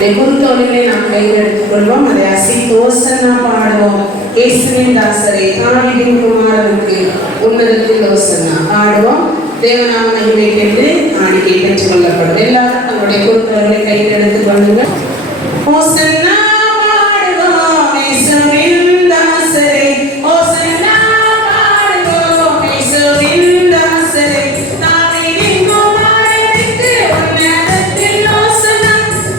குருத்தோலிலே நாம் கையில் எடுத்துக் கொள்வோம். அதை அசைத்து ஓசன்னா பாடுவோம். இயேசுவின் தாசரே, தாவீதின் குமாரனுக்கு உன்னதத்தில் ஓசன்னா பாடுவோம். தேவநாம மகிமை கேட்டு ஆணிக்கை பெற்றுக் கொள்ளப்படும். எல்லாரும் தங்களுடைய குருத்தோலிலே கையில் எடுத்துக் கொள்ளுங்கள். ஓசன்னா பாடுவோம், இயேசுவின் தாசரே, ஓசன்னா பாடுவோம், இயேசுவின் தாசரே, தாவீதின் குமாரனுக்கு உன்னதத்தில் ஓசன்னா,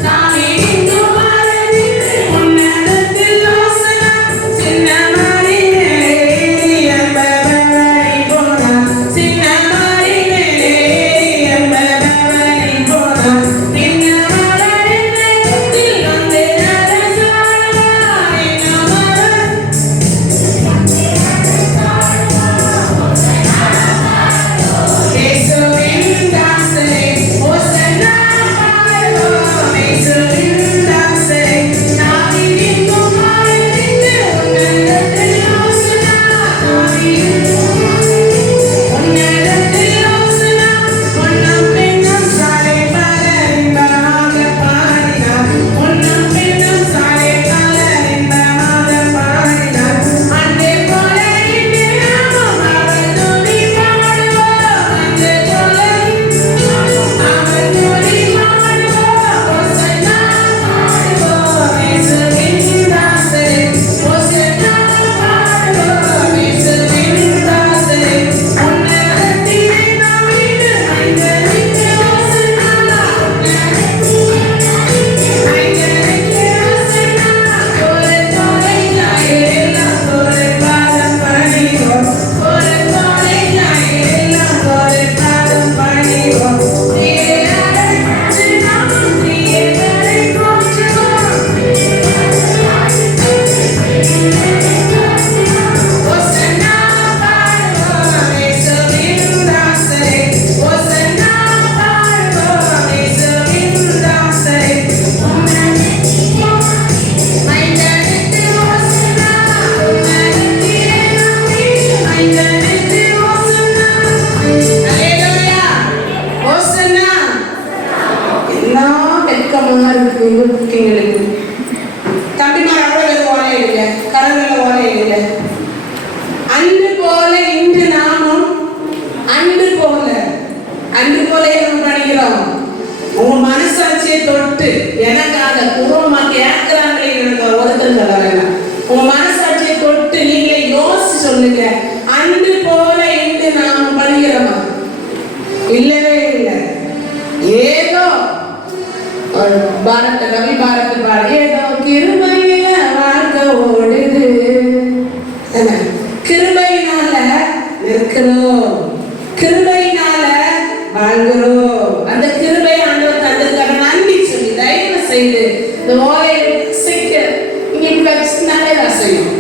தாவீதின் குமாரனுக்கு உன்னதத்தில் ஓசன்னா, சின்ன மரியே என்பவரை போனா, சின்ன மரியே என்பவரை போனா, பின்ன மலரின் நெற்றியில் வந்து அரசாடுவார் என்னவரன். இயேசுவின் தாசரே, ஓசன்னா பாடுவோம், இயேசுவின் தாசரே, தாவீதின் குமாரனுக்கு உன்னதத்தில் ஓசன்னா, தாவீதின் உன்னதத்தில் ஓசன்னா, பொன்னும் பெண்ணும் சாலை பலர் இன்பமாக பாடினார், பொன்னும் பெண்ணும் சாலை பலர் இன்பமாக பாடினார், அன்றே போல இன்று நாமும் அவர் துதி பாடுவோம், அன்றே போல அவர் துதி பாடுவோம், ஓசன்னா பாடுவோம், இயேசுவின் தாசரே, ஓசன்னா பாடுவோம், இயேசுவின் தாசரே, உன்னதத்திலே தாவீது மைந்தனுக்கு ஓசன்னா, மைந்தனுக்கு ஓசன்னா, தோளை எல்லாம் தோளை பாதம் பணிவோம், தோளை எல்லாம் தோளை பாதம் பணிவோம், நீரை போற்று நாமும் நீரை போற்றுவோம், ஓசன்னா பாடுவோம், இயேசுவின் தாசரே, ஓசன்னா பாடுவோம், இயேசுவின் தாசரே, மைந்தனுக்கு ஓசன்னா, உன்னதத்திலே தாவீது மைந்தனுக்கு ஓசன்னா. அல்லேலூயா, ஓசன்னா. எல்லாம் வெட்கமாக இருக்கு எங்களுக்கு. தம்பிமார் அவ்வளவு ஓலை இல்லை, கரங்கள ஓலை இல்லை. அன்று போல இன்று நாமும் அன்று போல நம்ம படிக்கிறோம். உங்க மனசாட்சியை தொட்டு எனக்காக பூர்வமா கேட்கிறாங்களே, எனக்கு ஒருத்தர் சொல்ல வேண்டாம். உங்க மனசாட்சியை தொட்டு நீங்க யோசிச்சு சொல்லுங்க, அன்று போல இன்று நாம படிக்கிறோமா? இல்லவே இல்லை. ஏதோ பாரத கவி பாரத பாட ஏதோ கிருபையில வாழ்க்கை ஓடுது, கிருபையினால நிற்கிறோம், கிருபையினால வாழ்கிறோம். அந்த கிருபை ஆண்டவர் தந்ததுக்காக நன்றி சொல்லி தயவு செய்து இந்த ஓலையை இங்க வச்சுனாலே ரசையும்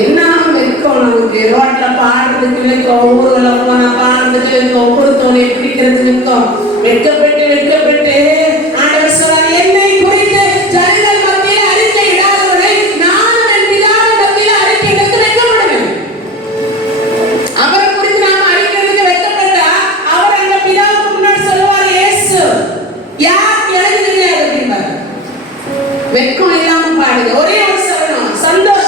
என்ன வைக்கும். நமக்கு ரோட்ல பாடுறதுக்கு வைக்கும், ஊர்களை போனா பாடுறதுக்கு வைக்கும், கொடுத்தோனை பிடிக்கிறதுக்கு வைக்கும். வெட்கப்பட்டு ஆண்டவர் சொல்றார், என்னை குறித்து ஜனங்கள் மத்தியில் அறிக்கை இடாதவரை நானும் என் பிதாவின் மத்தியில் அறிக்கை எடுத்து வைக்கப்படுவேன். அவரை குறித்து நாம அறிக்கிறதுக்கு வைக்கப்பட்டா அவர் அந்த பிதாவுக்கு முன்னாடி சொல்லுவார், இயேசு யார் எனக்கு தெரியாது அப்படின்பார். வெட்கம் இல்லாம பாடுங்க, ஒரே ஒரு சரணம், சந்தோஷம்